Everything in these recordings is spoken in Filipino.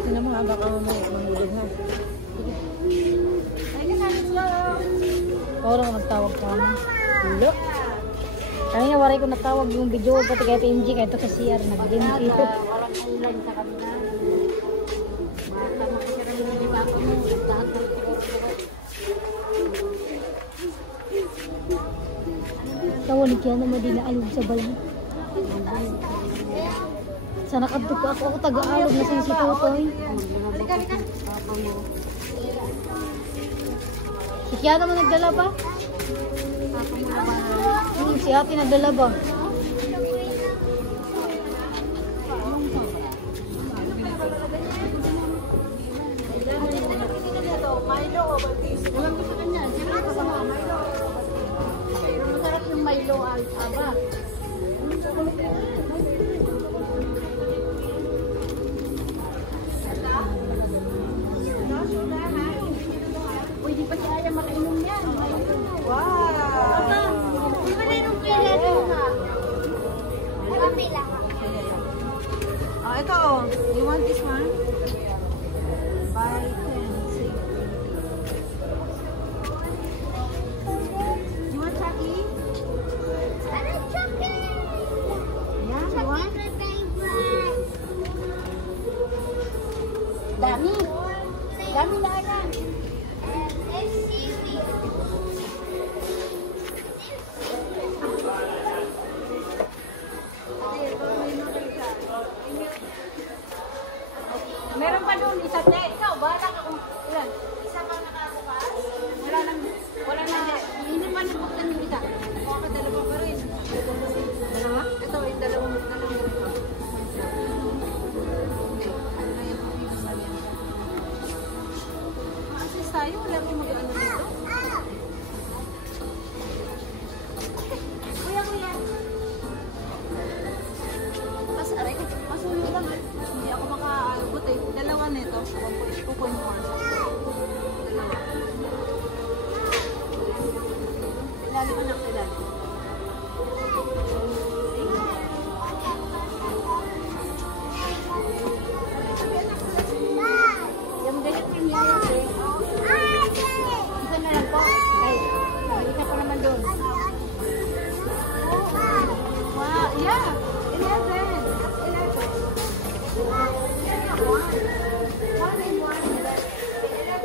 Sino mga baka may manulog na. Parang nagtawag ka na. Hulok. Kaya waray ko natawag yung video pati kay PMG kaya ito sa CR nag-game ito. Walang ulan sa kanila. Basta makasira yung liwa ko mo. Lahat ng siguro. Tawalig yan naman din na alog sa balang. Sa nakadto ko ako taga-alog na sa Tutoy. Si Kia naman nagdala ba? Si ate nagdala ba? Milo o Batis? Walang gusto ka niya. Sino ang kasama? Milo. Pero masarap yung Milo aba. Uy, di pa si Aya makainom yan. Wow! Di ba na inom pila doon ha? Ano pila? Oh, ito oh. You want this one? Buy 10. You want Chucky? Ano chocolate? Yeah, you want? Dami. Dami na yan. Meron pa doon isa te. Ikaw, bahala ka kung ilan. Isa pang nakakupas. Wala na. Hindi pa nabuktan yung isa. Ako ka dalawa pa rin. Dalawa? Ito, yung dalawang buktan lang ito. Ma-assist tayo. Wala kong mag-ano dito. Kuya. Tapos, aray ko. Masulo lang. Hindi ako makaabot eh. Dalawa nito. 2.4. Dalawa. Ilalim anak, ilalim. Yung ganit yung yayas eh. Isa na lang po. Ay, isa pa naman doon. Wow, yeah. 11. That's 11. One and one. 11.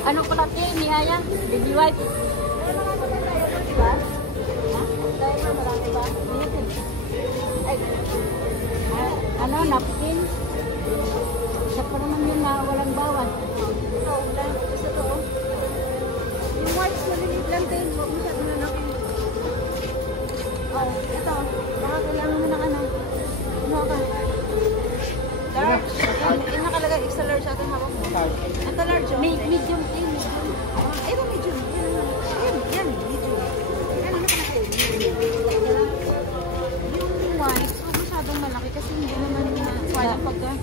Anong palati ni Aya? Baby wipe. Diba? Ha? Diaper marami ba? Ay. Ano? Napkin? Isa pa naman yun na walang bawal. Ito, ulan. Gusto to. Yung wipes maliliit lang din. Huwag masyado na nakin. Oh, ito. Baka kailangan mo ng ano. Ano ka? Large. Yung nakalagay extra large sa ating hawak mo. Ito large. Medium. Ito medium. Yan. Medium. Yan, ano ka natin? Yung wipes, huwag masyadong malaki kasi hindi naman na pagka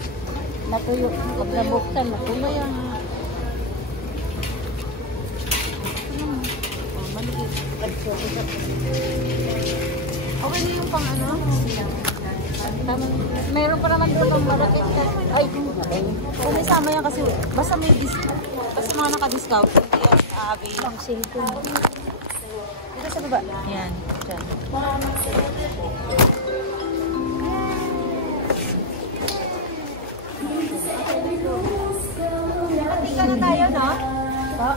Natuyo. Pag nabuktan, natuyo. kaya nga. Maliit. Okay na yung pang ano? Tama. Meron pa naman doon pang malaki. Ay, kung isama yan kasi basta may discount. Basta mga naka-discount. Hindi yan avail. Ang cellphone. Dito sa baba. Yan. Diyan. Tika na tayo, no? Pa.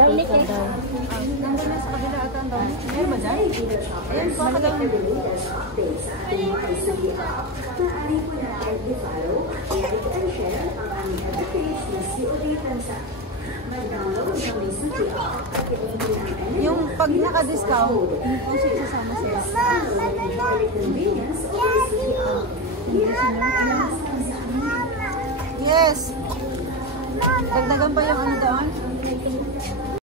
Garlic Mantika eh. daw. Nandun na sa kabila ata ang dami. Meron ba dyan? Ayan po, kadami. Yung pag naka-discount, kung sasama sila. Yes! Dagdagan pa yung ano doon?